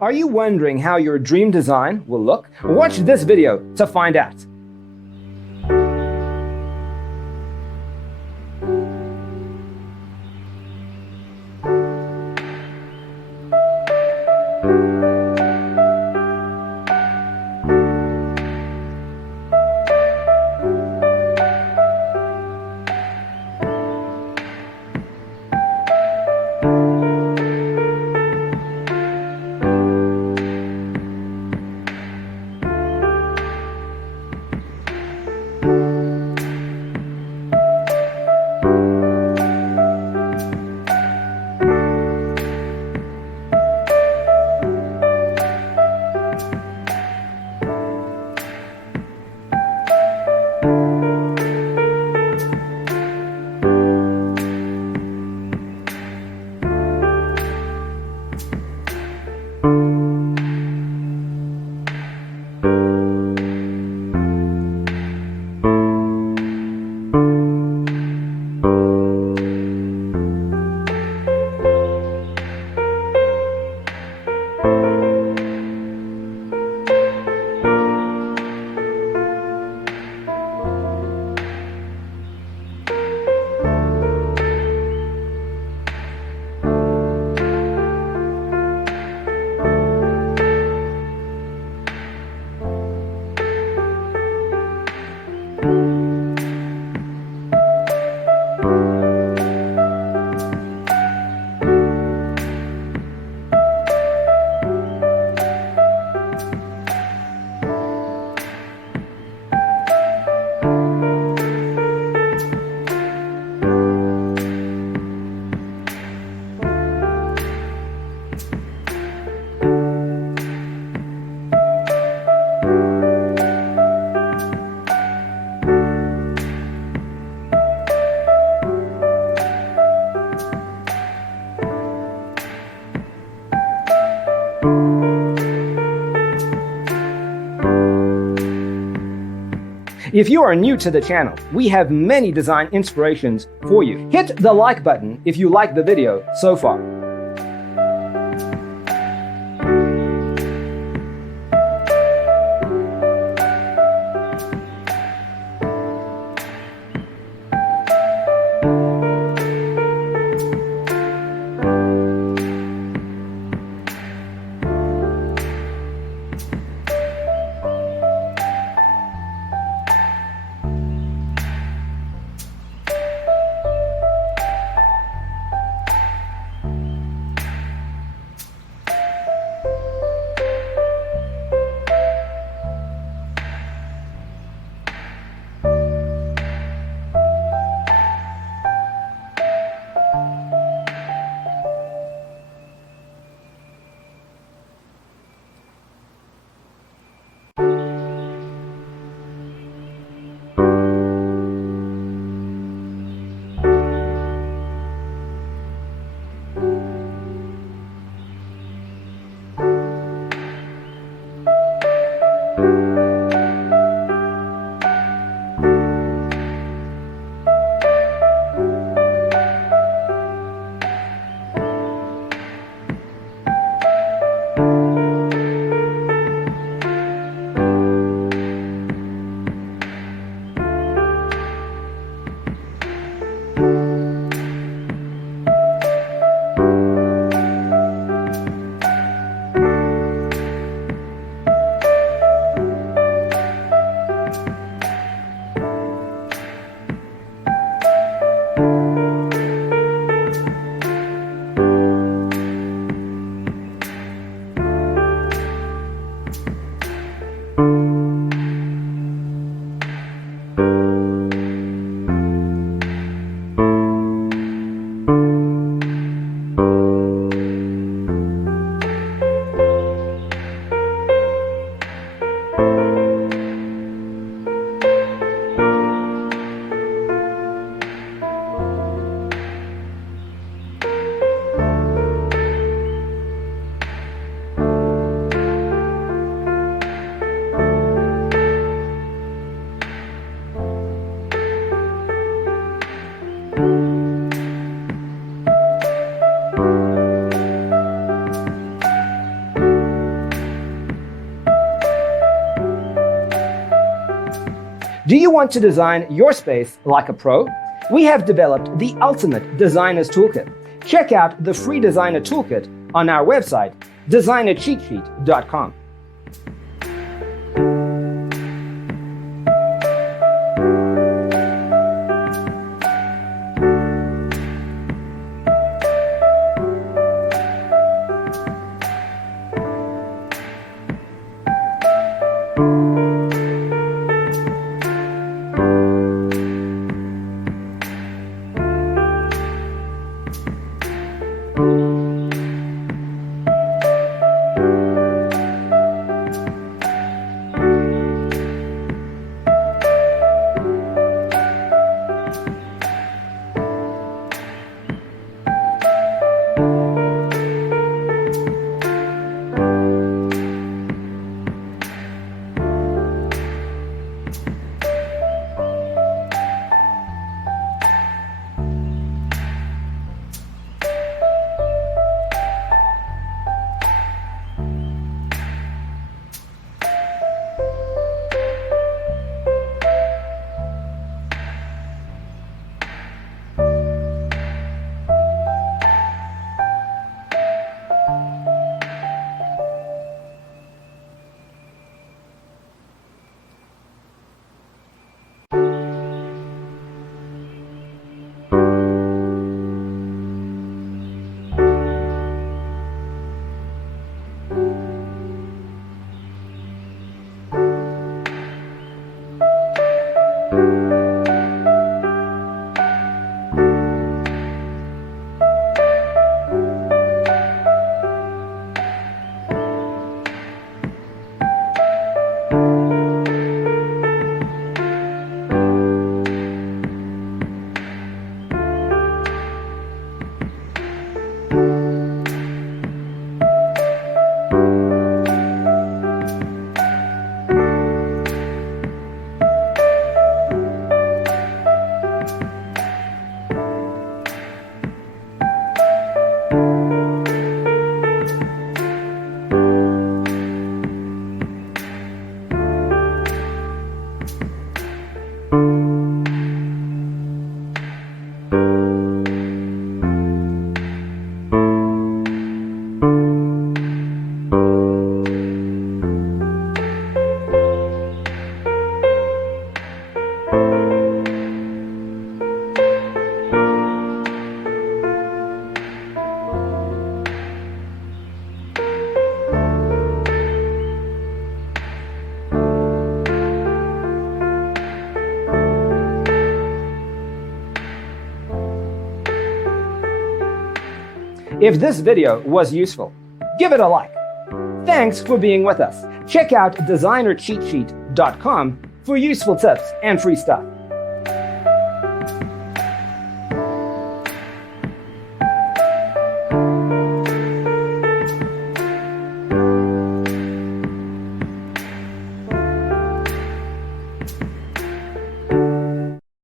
Are you wondering how your dream design will look? Watch this video to find out. If you are new to the channel, we have many design inspirations for you. Hit the like button if you like the video so far. Do you want to design your space like a pro? We have developed the ultimate designer's toolkit. Check out the free designer toolkit on our website, designercheatsheet.com. If this video was useful, give it a like. Thanks for being with us. Check out designercheatsheet.com for useful tips and free stuff.